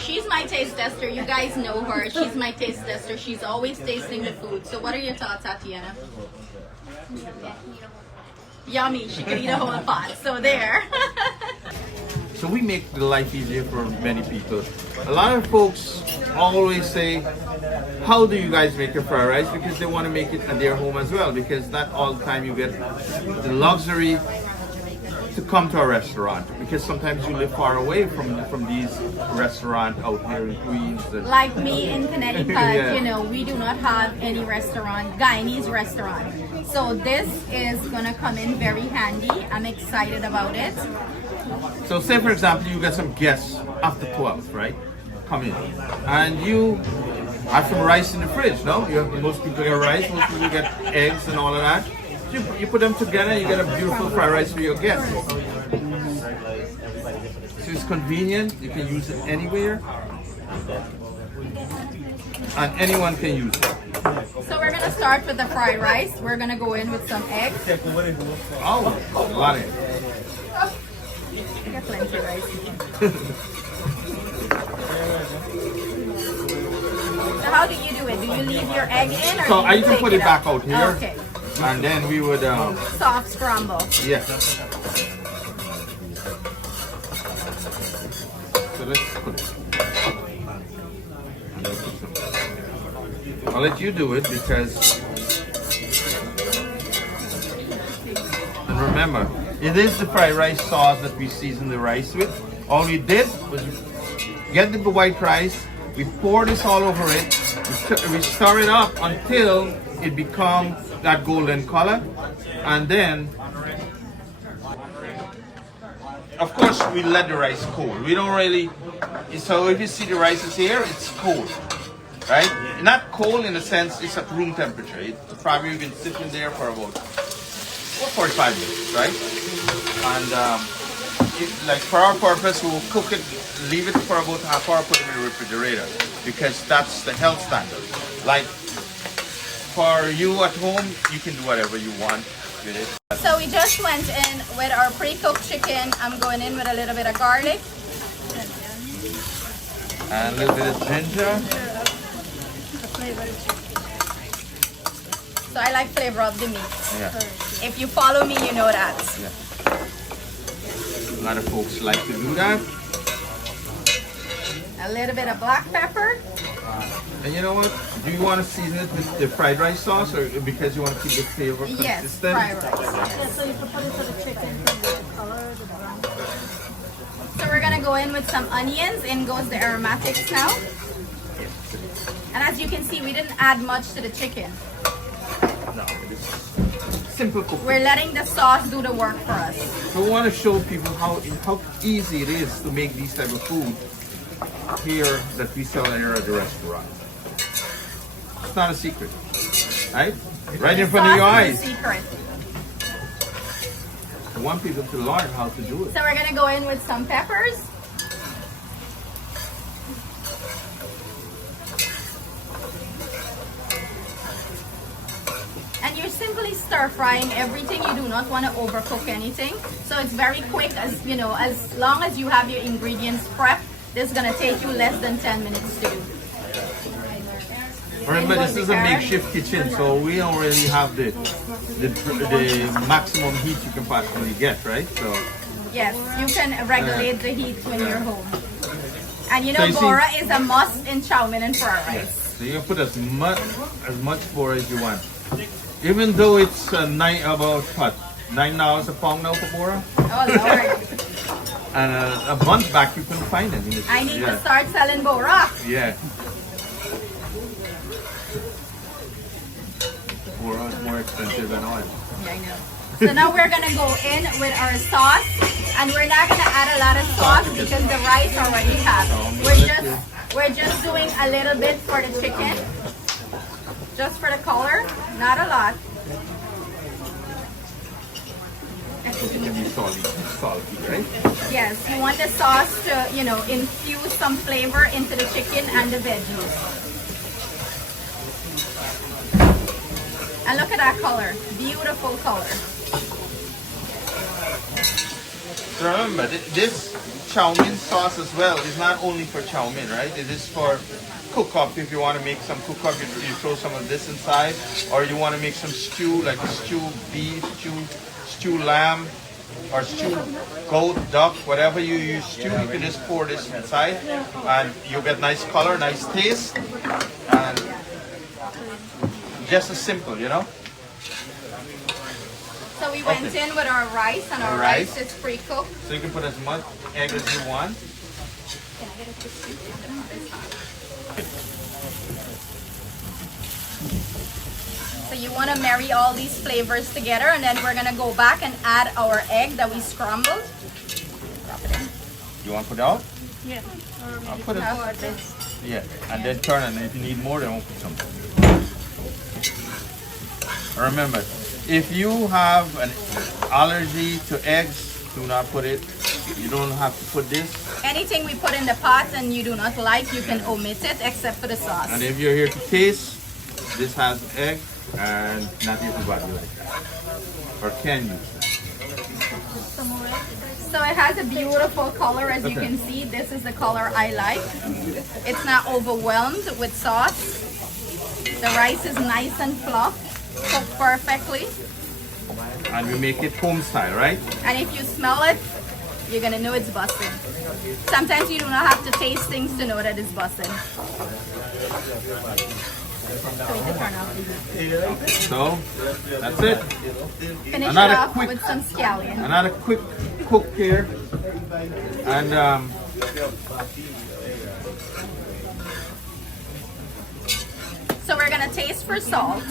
she's my taste tester. You guys know her. She's my taste tester. She's always tasting the food. So what are your thoughts, Tatiana? Yummy. She could eat a whole pot. So there. So we make the life easier for many people. A lot of folks always say, how do you guys make your fried rice? Because they want to make it at their home as well, because not all the time you get the luxury to come to a restaurant, because sometimes you live far away from these restaurants out here in Queens. Like me in Connecticut, Yeah. you know, we do not have any restaurant, Guyanese restaurant. So this is gonna come in very handy. I'm excited about it. So say for example you get some guests after 12, right? Come in. And you have some rice in the fridge, no? Most people get rice, most people get eggs and all of that. So you put them together and you get a beautiful fried rice for your guests. So it's convenient, you can use it anywhere. And anyone can use it. So we're gonna start with the fried rice. We're gonna go in with some eggs. Oh, a lot of it. I got plenty of rice. So how do you do it? Do you leave your egg in, or So do you can take put it back out? out here. Okay. And then we would, Soft scramble. yeah. So let's put it. I'll let you do it because, and remember, it is the fried rice sauce that we season the rice with. All we did was get the white rice, we pour this all over it, we stir it up until it becomes that golden color, and then of course we let the rice cool. We don't really, so if you see the rice is here, it's cold, right? Not cold in the sense it's at room temperature. It's probably been sitting there for about 45 minutes, right? And like for our purpose, we'll cook it, leave it for about half hour, put it in the refrigerator, because that's the health standard. Like for you at home, you can do whatever you want with it. So we just went in with our pre-cooked chicken. I'm going in with a little bit of garlic. And a little bit of ginger. So I like flavor of the meat. Yeah. If you follow me, you know that. Yeah. A lot of folks like to do that. A little bit of black pepper. And you know what? Do you want to season it with the fried rice sauce, or because you want to keep the flavor Yes, consistent? fried rice. Yeah, so you can put it to the chicken from the color, the brown. So we're gonna go in with some onions. In goes the aromatics now. And as you can see, we didn't add much to the chicken. No, it's simple cooking. We're letting the sauce do the work for us. So we want to show people how easy it is to make these type of food here that we sell here at the restaurant. It's not a secret, right? Right in front of your Sauce eyes. is the secret. I want people to learn how to do it. So we're gonna go in with some peppers. And you're simply stir frying everything. You do not want to overcook anything. So it's very quick, as you know, as long as you have your ingredients prepped, this is gonna take you less than 10 minutes to do. Remember, this is a makeshift kitchen, so we don't really have the maximum heat you can possibly get, right? So Yes, you can regulate the heat when you're home. And you So know, you see- bora is a must in chow mein and fried rice. so you can put as much bora as you want. Even though it's about what, $9 a pound now for bora, Oh Lord, and a month back you couldn't find it. In the, I need yeah. to start selling bora. Yeah. Bora is more expensive than oil. Yeah, I know. So now we're gonna go in with our sauce, and we're not gonna add a lot of sauce because the rice already has. We're just doing a little bit for the chicken, just for the color, not a lot. It can be salty, right? Yes, you want the sauce to, you know, infuse some flavor into the chicken and the veggies. And look at that color, beautiful color. So remember, this chow mein sauce as well is not only for chow mein, right? It is for cook up. If you want to make some cook up, you throw some of this inside, or you want to make some stew, like stew beef, stew lamb, or stew goat, duck, whatever you use stew, you can just pour this inside, and you'll get nice color, nice taste, and just as simple, you know. So we went in with our rice, and our rice is pre-cooked. So you can put as much egg as you want. So you want to marry all these flavors together, and then we're gonna go back and add our egg that we scrambled. Drop it in. You want to put it out? Yeah. I'll put it. Now this. Yeah, and then turn it. And if you need more, then we'll put some. Remember, if you have an allergy to eggs, do not put it. You don't have to put this. Anything we put in the pot and you do not like, you can omit it except for the sauce. And if you're here to taste, this has egg and not everybody like that. Or can use it. So it has a beautiful color, as you can see. This is the color I like. It's not overwhelmed with sauce. The rice is nice and fluff, cooked perfectly. And we make it home style, right? And if you smell it, you're gonna know it's busted. Sometimes you do not have to taste things to know that it's busted. So we can turn off these. So that's it. Finish Another it off quick- with some scallion. Another quick cook here. And So we're gonna taste for salt.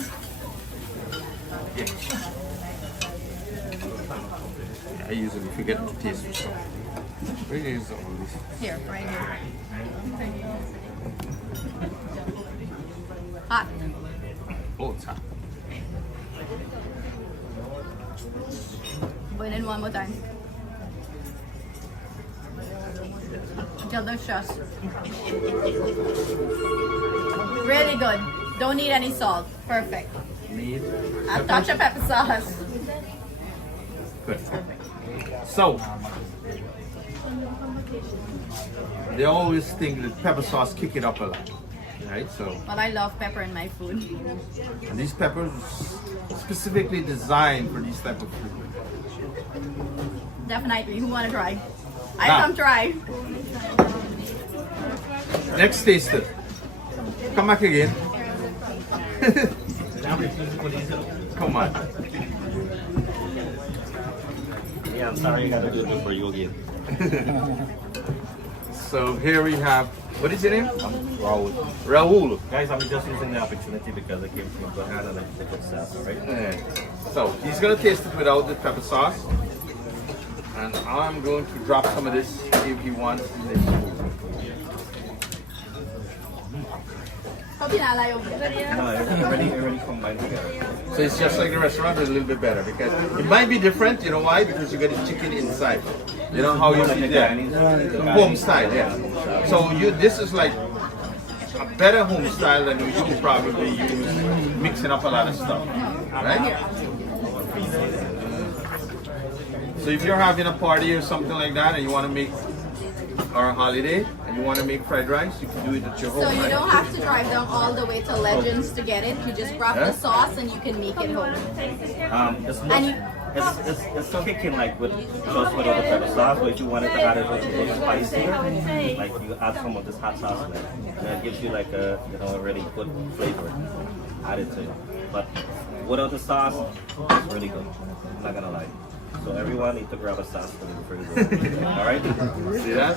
I usually forget to taste the salt. Where is all this? Here, right here. Hot. Oh, it's hot. Put it in one more time. Delicious. Really good. Don't need any salt. Perfect. Need A touch of pepper sauce. good. So they always think that pepper sauce kick it up a lot, right? So Well, I love pepper in my food. and these peppers specifically designed for these type of food. Definitely. Who wanna try? I Nah. come try. Next taster. Come back again. Come on. Yeah, I'm sorry, I gotta do it for you again. So here we have, what is your name? Raul. Raul. Guys, I'm just using the opportunity because I came from Guyana and I think it's right? Yeah. So he's gonna taste it without the pepper sauce. And I'm going to drop some of this if he wants this. Hope pinalayo mo. No, already combined together. So it's just like the restaurant, but a little bit better because it might be different. You know why? Because you got the chicken inside. You know how you see that home style, yeah. So this is like a better home style than you would probably use mixing up a lot of stuff, right? So if you're having a party or something like that and you want to make, or a holiday, and you want to make fried rice, you can do it at your home. So you right? don't have to drive down all the way to Legends to get it. You just grab the sauce and you can make it home. It's And you- it's kicking like with just without the pepper sauce, but if you wanted to add it with a little spicier, like you add some of this hot sauce in it, and it gives you like a a really good flavor added to it. But without the sauce, it's really good. I'm not gonna lie. So everyone need to grab a sauce for the refrigerator. All right? See that?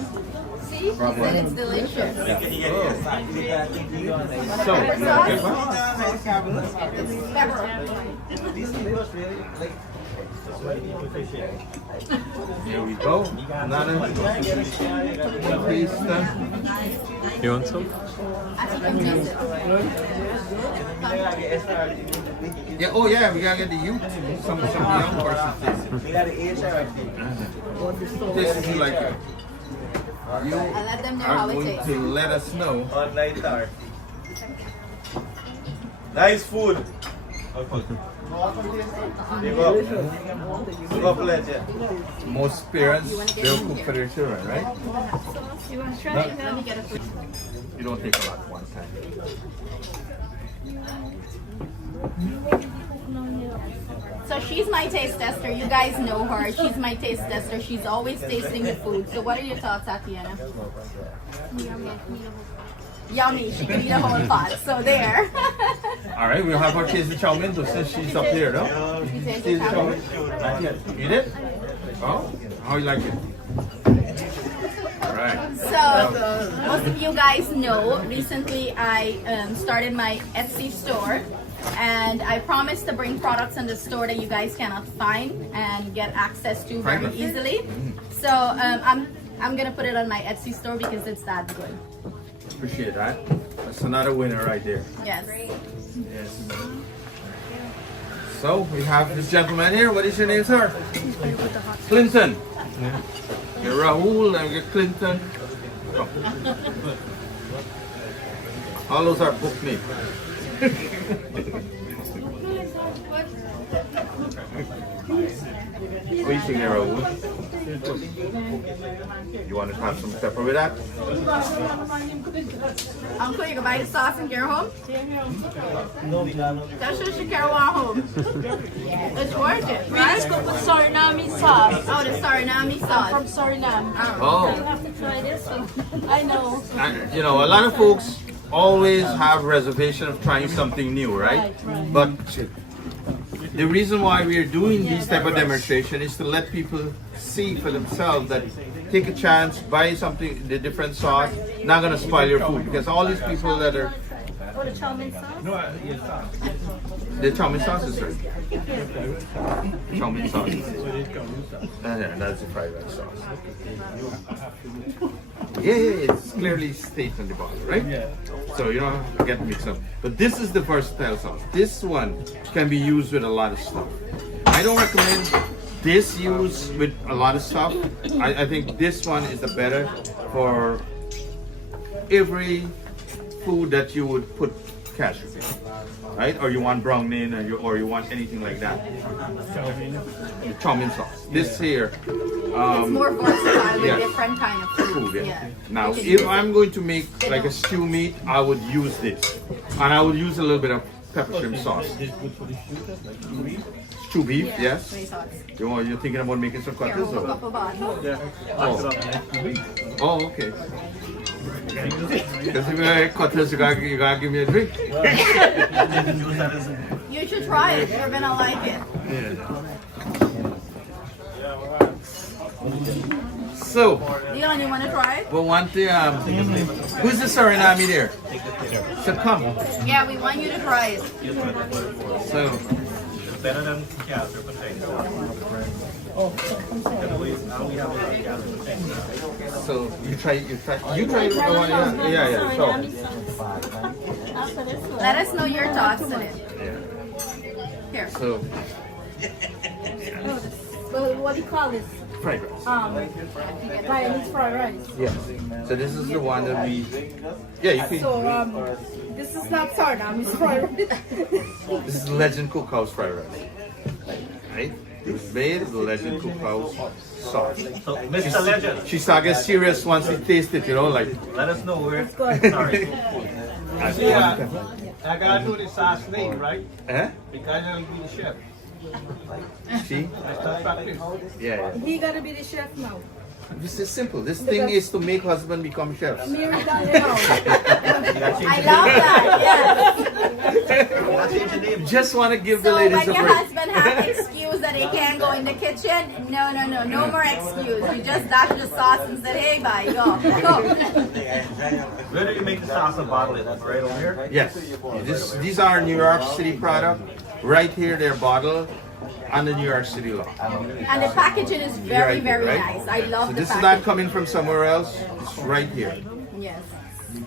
See? He said it's delicious. So, It's pepper. here we go. Another taster. You want some? I think I'm just Yeah, oh yeah, we gotta get the youth, some young person taste it. Taste it like it. You I let them know are how it going tastes. to let us know. Online tar. Nice food. Most parents, they'll cook for their children, right? You want to try it? Let me get a food. You don't take a lot one time. So she's my taste tester. You guys know her. She's my taste tester. She's always tasting the food. So what are your thoughts, Tatiana? Yummy. She can eat a whole pot. So there. All right, we'll have her taste the chow mein too, since she's up here, no? You taste Taste the the chow chow mein? Not yet. You did? Oh, how you like it? All right. So, most of you guys know, recently I started my Etsy store, and I promised to bring products in the store that you guys cannot find and get access to very Right. easily. So, I'm gonna put it on my Etsy store because it's that good. Appreciate that. That's another winner right there. Yes. Yes. So we have this gentleman here. What is your name, sir? Clinton. You're Rahul and you're Clinton. Oh. All those are book names. What do you think there, Rahul? You want to have some pepper with that? Uncle, you can buy the sauce and get her home? That's what she can want home. It's worth it, right? Let's go with Suriname sauce. Oh, the Suriname sauce. From Suriname. Oh. You have to try this one. I know. And, you know, a lot of folks always have reservation of trying something new, right? Right. But the reason why we are doing these type of demonstration is to let people see for themselves that take a chance, buy something, the different sauce, not gonna spoil your food, because all these people that are Or the chow mein sauce. the chow mein sauce is right. Chow mein sauce. Yeah, that's the fried rice sauce. Yeah, it's clearly stated on the bottle, right? Yeah. So you don't have to get mixed up. But this is the versatile sauce. This one can be used with a lot of stuff. I don't recommend this used with a lot of stuff. I think this one is the better for every food that you would put cashew in, right? Or you want brown in, or you want anything like that. Chow mein sauce. This here. It's more versatile with yeah. different kind of food. Food, yeah. Yeah. Now, You can if use I'm going to make like a stew meat, I would use this, and I would use a little bit of pepper shrimp sauce. Stew beef, Yeah, yes. soy sauce. You're thinking about making some Here, cutlets, hold or? up a bottle. Oh, okay. Because if you make cutlets, you gotta give me a drink. You should try it. You're gonna like it. So, Leon, you wanna try it? we want the who's the Suriname there? So come. Yeah, we want you to try it. So, Better than castor potatoes. so you try. You try the one. Yeah. So, After this one. Let us know your thoughts on it. Here. so Well, what do you call this? fried rice. Guyanese fried rice. Yeah. So this is the one that we. Yeah, you can. So, this is not Suriname, it's fried rice. This is Legend Cookhouse fried rice. Right? It was made with the Legend Cookhouse sauce. So, Mr. Legend, She started get serious once she tasted it, you know, like. let us know where. Good. Sorry. I gotta do the sauce name, right? Eh? Because I'll be the chef. See? I start practice. Yeah. He gotta be the chef now. This is simple. This thing is to make husband become chefs. Mary done it now. I love that. Yes. You just want to give the So ladies when a your break. husband has excuse that he can't go in the kitchen, no more excuse. You just dash the sauce and say, hey, bye, go. Where do you make the sauce and bottle it? Right over here? Yes. These are New York City product. Right here, they're bottled on the New York City law. And the packaging is very, Right here, very right? nice. I love So the this is not packaging. coming from somewhere else. It's right here. Yes.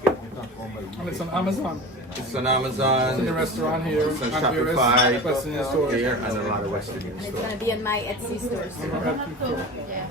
And it's on Amazon. It's on Amazon. In the restaurant here. It's on and Shopify. Western store. Here and a lot of Western It's stores. gonna be in my Etsy store soon. Yeah.